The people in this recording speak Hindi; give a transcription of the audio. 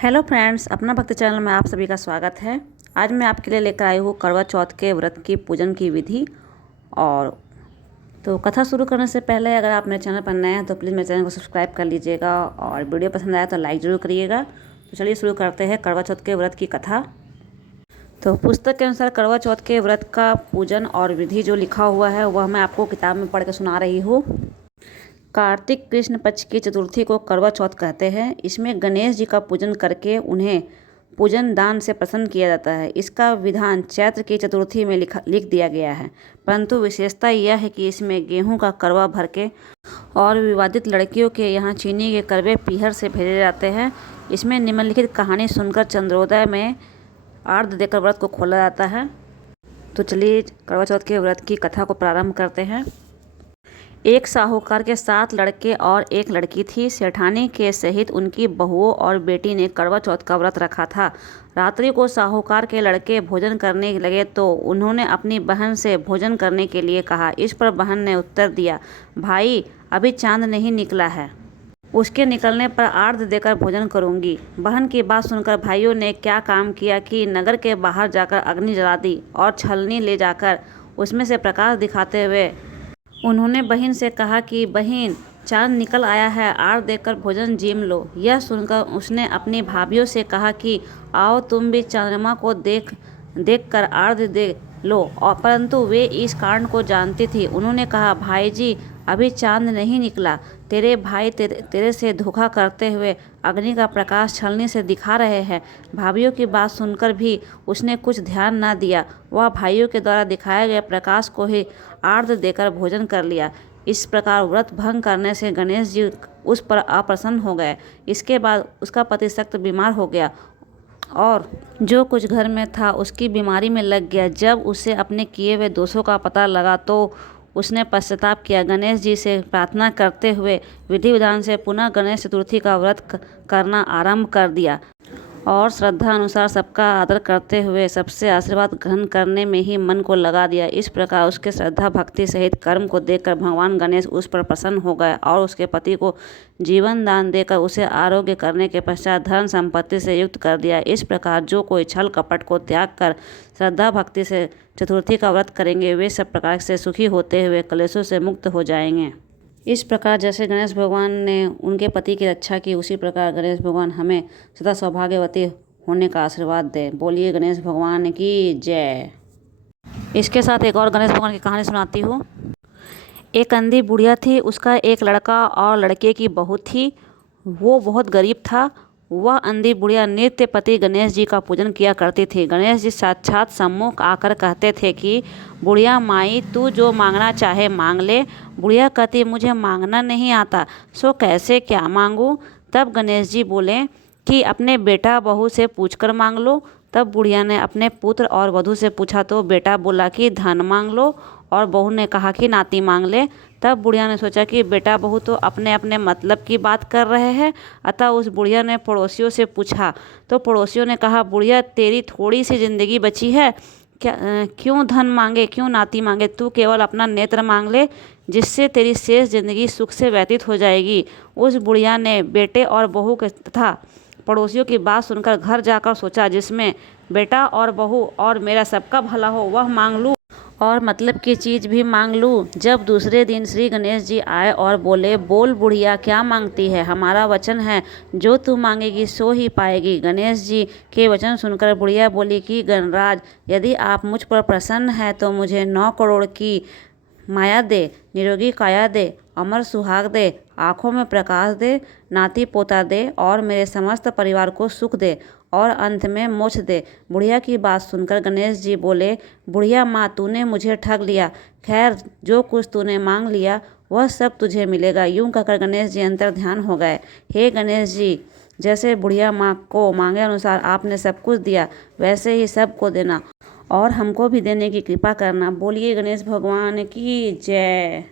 हेलो फ्रेंड्स, अपना भक्ति चैनल में आप सभी का स्वागत है। आज मैं आपके लिए लेकर आई हूँ करवा चौथ के व्रत की पूजन की विधि। और तो कथा शुरू करने से पहले अगर आप मेरे चैनल पर नए हैं तो प्लीज़ मेरे चैनल को सब्सक्राइब कर लीजिएगा और वीडियो पसंद आया तो लाइक ज़रूर करिएगा। तो चलिए शुरू करते हैं करवा चौथ के व्रत की कथा। तो पुस्तक के अनुसार करवा चौथ के व्रत का पूजन और विधि जो लिखा हुआ है वह मैं आपको किताब में पढ़ के सुना रही हूँ। कार्तिक कृष्ण पक्ष की चतुर्थी को करवा चौथ कहते हैं। इसमें गणेश जी का पूजन करके उन्हें पूजन दान से प्रसन्न किया जाता है। इसका विधान चैत्र की चतुर्थी में लिख दिया गया है, परंतु विशेषता यह है कि इसमें गेहूं का करवा भर के और विवादित लड़कियों के यहाँ चीनी के करवे पीहर से भेजे जाते हैं। इसमें निम्नलिखित कहानी सुनकर चंद्रोदय में आर्घ्य देकर व्रत को खोला जाता है। तो चलिए करवा चौथ के व्रत की कथा को प्रारंभ करते हैं। एक साहूकार के 7 लड़के और एक लड़की थी। सेठानी के सहित उनकी बहुओं और बेटी ने करवा चौथ का व्रत रखा था। रात्रि को साहूकार के लड़के भोजन करने लगे तो उन्होंने अपनी बहन से भोजन करने के लिए कहा। इस पर बहन ने उत्तर दिया, भाई अभी चांद नहीं निकला है, उसके निकलने पर आर्घ्य देकर भोजन करूंगी। बहन की बात सुनकर भाइयों ने क्या काम किया कि नगर के बाहर जाकर अग्नि जला दी और छलनी ले जाकर उसमें से प्रकाश दिखाते हुए उन्होंने बहन से कहा कि बहन चांद निकल आया है, आर्घ्य देकर भोजन जीम लो। यह सुनकर उसने अपनी भाभीियों से कहा कि आओ तुम भी चंद्रमा को देख कर आर्घ्य दे लो, और परंतु वे इस कारण को जानती थी। उन्होंने कहा, भाई जी अभी चांद नहीं निकला, तेरे भाई तेरे से धोखा करते हुए अग्नि का प्रकाश छलनी से दिखा रहे हैं। भाभीियों की बात सुनकर भी उसने कुछ ध्यान न दिया। वह भाइयों के द्वारा दिखाए गए प्रकाश को ही आर्घ्य देकर भोजन कर लिया। इस प्रकार व्रत भंग करने से गणेश जी उस पर अप्रसन्न हो गए। इसके बाद उसका पति सख्त बीमार हो गया और जो कुछ घर में था उसकी बीमारी में लग गया। जब उसे अपने किए हुए दोषों का पता लगा तो उसने पश्चाताप किया। गणेश जी से प्रार्थना करते हुए विधि विधान से पुनः गणेश चतुर्थी का व्रत करना आरंभ कर दिया और श्रद्धा अनुसार सबका आदर करते हुए सबसे आशीर्वाद ग्रहण करने में ही मन को लगा दिया। इस प्रकार उसके श्रद्धा भक्ति सहित कर्म को देखकर भगवान गणेश उस पर प्रसन्न हो गए और उसके पति को जीवन दान देकर उसे आरोग्य करने के पश्चात धन संपत्ति से युक्त कर दिया। इस प्रकार जो कोई छल कपट को त्याग कर श्रद्धा भक्ति से चतुर्थी का व्रत करेंगे वे सब प्रकार से सुखी होते हुए कलेशों से मुक्त हो जाएंगे। इस प्रकार जैसे गणेश भगवान ने उनके पति की रक्षा की, उसी प्रकार गणेश भगवान हमें सदा सौभाग्यवती होने का आशीर्वाद दे। बोलिए गणेश भगवान की जय। इसके साथ एक और गणेश भगवान की कहानी सुनाती हूँ। एक अंधी बुढ़िया थी, उसका एक लड़का और लड़के की बहू थी। वो बहुत गरीब था। वह अंधी बुढ़िया नित्य पति गणेश जी का पूजन किया करती थी। गणेश जी साक्षात सम्मुख आकर कहते थे कि बुढ़िया माई तू जो मांगना चाहे मांग ले। बुढ़िया कहती, मुझे मांगना नहीं आता, सो कैसे क्या मांगूं। तब गणेश जी बोले कि अपने बेटा बहू से पूछकर मांग लो। तब बुढ़िया ने अपने पुत्र और वधू से पूछा तो बेटा बोला कि धन मांग लो और बहू ने कहा कि नाती मांग ले। तब बुढ़िया ने सोचा कि बेटा बहू तो अपने अपने मतलब की बात कर रहे हैं, अतः उस बुढ़िया ने पड़ोसियों से पूछा तो पड़ोसियों ने कहा, बुढ़िया तेरी थोड़ी सी ज़िंदगी बची है, क्या क्यों धन मांगे, क्यों नाती मांगे, तू केवल अपना नेत्र मांग ले, जिससे तेरी शेष ज़िंदगी सुख से व्यतीत हो जाएगी। उस बुढ़िया ने बेटे और बहू के तथा पड़ोसियों की बात सुनकर घर जाकर सोचा, जिसमें बेटा और बहू और मेरा सबका भला हो वह मांग लूँ और मतलब की चीज़ भी मांग लूँ। जब दूसरे दिन श्री गणेश जी आए और बोले, बोल बुढ़िया क्या मांगती है, हमारा वचन है जो तू मांगेगी सो ही पाएगी। गणेश जी के वचन सुनकर बुढ़िया बोली कि गणराज यदि आप मुझ पर प्रसन्न हैं तो मुझे 9 करोड़ की माया दे, निरोगी काया दे, अमर सुहाग दे, आँखों में प्रकाश दे, नाती पोता दे और मेरे समस्त परिवार को सुख दे और अंत में मोक्ष दे। बुढ़िया की बात सुनकर गणेश जी बोले, बुढ़िया माँ तूने मुझे ठग लिया, खैर जो कुछ तूने मांग लिया वह सब तुझे मिलेगा। यूं कहकर गणेश जी अंतर ध्यान हो गए। हे गणेश जी, जैसे बुढ़िया माँ को मांगे अनुसार आपने सब कुछ दिया वैसे ही सबको देना और हमको भी देने की कृपा करना। बोलिए गणेश भगवान की जय।